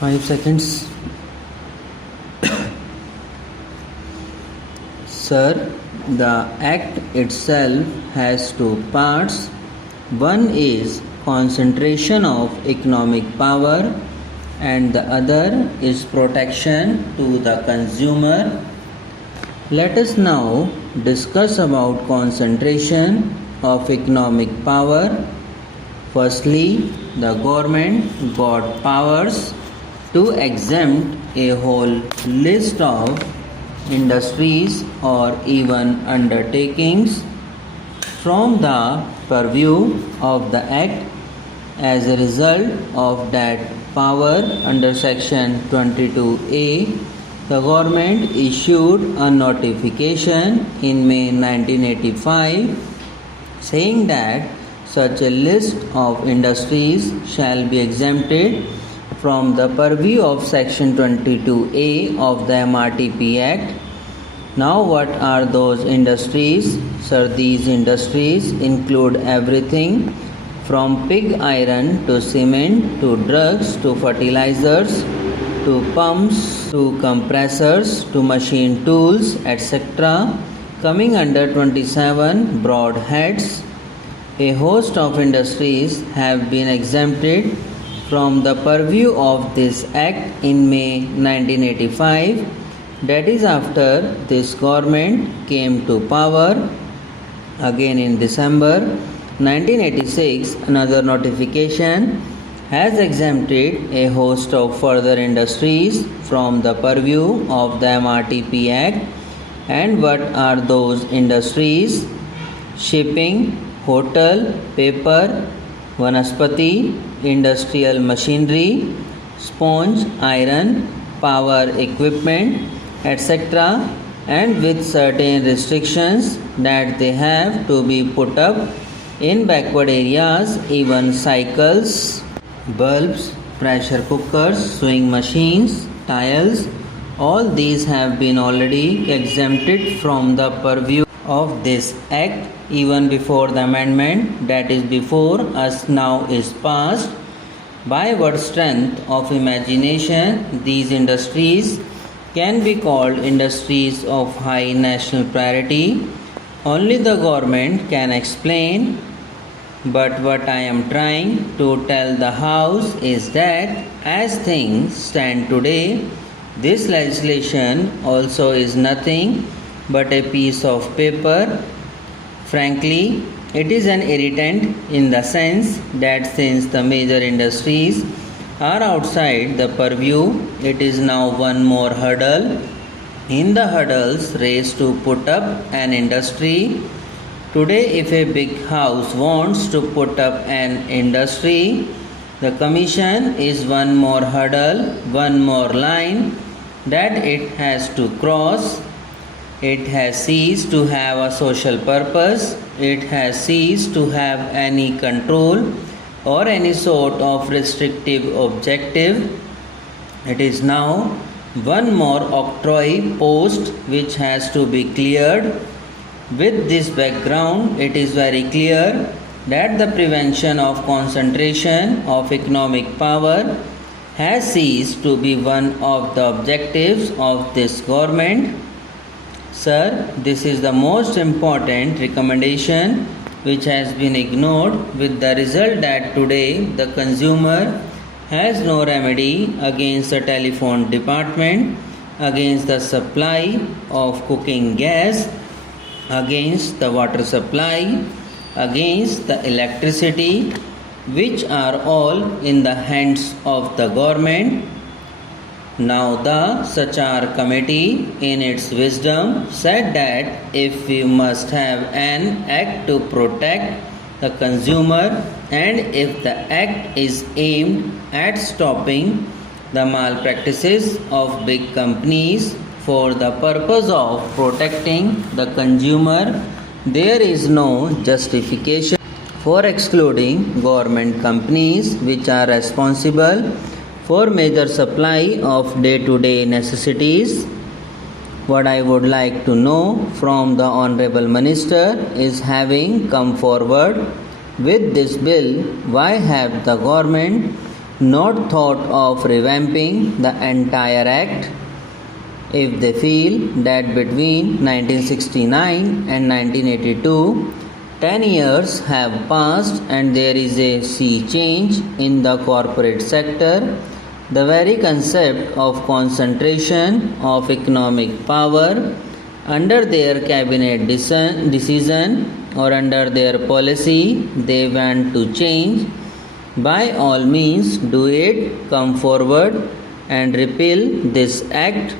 5 seconds. Sir, the Act itself has two parts. One is concentration of economic power, and the other is protection to the consumer. Let us now discuss about concentration of economic power. Firstly, the government got powers to exempt a whole list of industries or even undertakings from the purview of the Act. As a result of that power, under Section 22A, the government issued a notification in May 1985 saying that such a list of industries shall be exempted from the purview of Section 22A of the MRTP Act. Now, what are those industries? Sir, these industries include everything from pig iron to cement to drugs to fertilizers to pumps to compressors to machine tools, etc., coming under 27 broad heads. A host of industries have been exempted from the purview of this Act in May 1985, that is after this government came to power. Again in December 1986, another notification has exempted a host of further industries from the purview of the MRTP Act. And what are those industries? Shipping, hotel, paper, vanaspati, industrial machinery, sponge, iron, power equipment, etc., and with certain restrictions that they have to be put up in backward areas. Even cycles, bulbs, pressure cookers, sewing machines, tiles, all these have been already exempted from the purview of this Act even before the amendment that is before us now is passed. By what strength of imagination these industries can be called industries of high national priority, only the government can explain. But what I am trying to tell the House is that as things stand today, this legislation also is nothing but a piece of paper. Frankly, it is an irritant in the sense that since the major industries are outside the purview, it is now one more hurdle in the hurdles race to put up an industry. Today, if a big house wants to put up an industry, the Commission is one more hurdle, one more line that it has to cross. It has ceased to have a social purpose. It has ceased to have any control or any sort of restrictive objective. It is now one more octroi post which has to be cleared. With this background, it is very clear that the prevention of concentration of economic power has ceased to be one of the objectives of this government. Sir, this is the most important recommendation which has been ignored, with the result that today the consumer has no remedy against the telephone department, against the supply of cooking gas, against the water supply, against the electricity, which are all in the hands of the government. Now the Sachar committee in its wisdom said that if we must have an act to protect the consumer and if the act is aimed at stopping the malpractices of big companies for the purpose of protecting the consumer, there is no justification for excluding government companies which are responsible for major supply of day-to-day necessities. What I would like to know from the Honorable Minister is, having come forward with this bill, why have the government not thought of revamping the entire act. If they feel that between 1969 and 1982, 10 years have passed and there is a sea change in the corporate sector, the very concept of concentration of economic power under their cabinet decision or under their policy they want to change, by all means do it, come forward and repeal this act.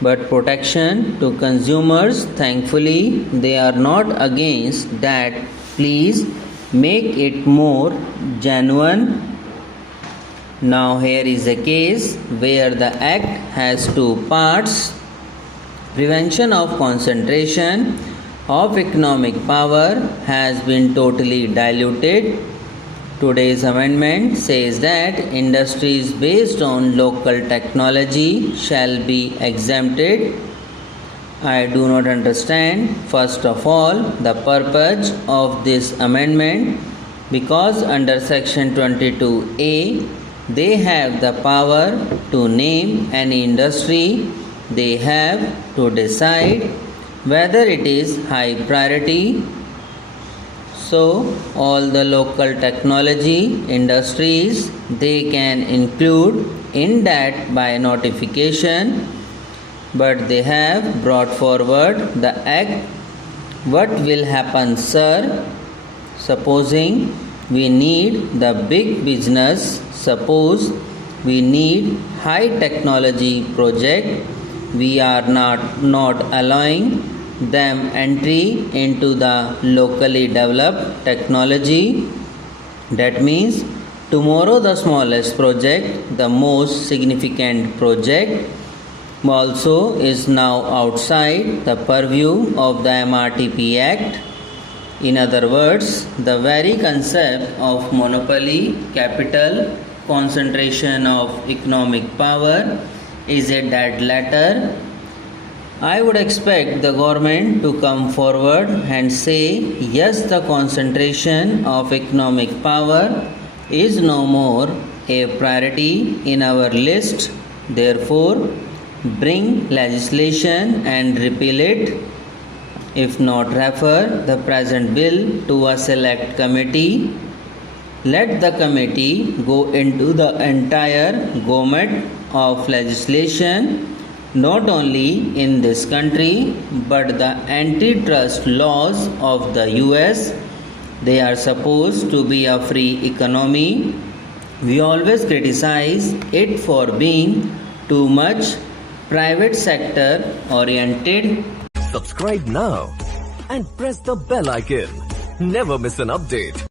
But protection to consumers, thankfully, they are not against that. Please make it more genuine. Now, here is a case where the act has two parts. Prevention of concentration of economic power has been totally diluted. Today's amendment says that industries based on local technology shall be exempted. I do not understand, first of all, the purpose of this amendment, because under section 22A they have the power to name any industry. They have to decide whether it is high priority. So all the local technology industries they can include in that by notification, but they have brought forward the act. What will happen, sir? Supposing we need the big business, suppose we need high technology project, we are not allowing them entry into the locally developed technology. That means tomorrow the smallest project, the most significant project also is now outside the purview of the MRTP Act. In other words, the very concept of monopoly, capital, concentration of economic power is a dead letter. I would expect the government to come forward and say, yes, the concentration of economic power is no more a priority in our list. Therefore, bring legislation and repeal it. If not, refer the present bill to a select committee. Let the committee go into the entire gamut of legislation, not only in this country but the antitrust laws of the US. They are supposed to be a free economy. We always criticize it for being too much private sector oriented. Subscribe now and press the bell icon. Never miss an update.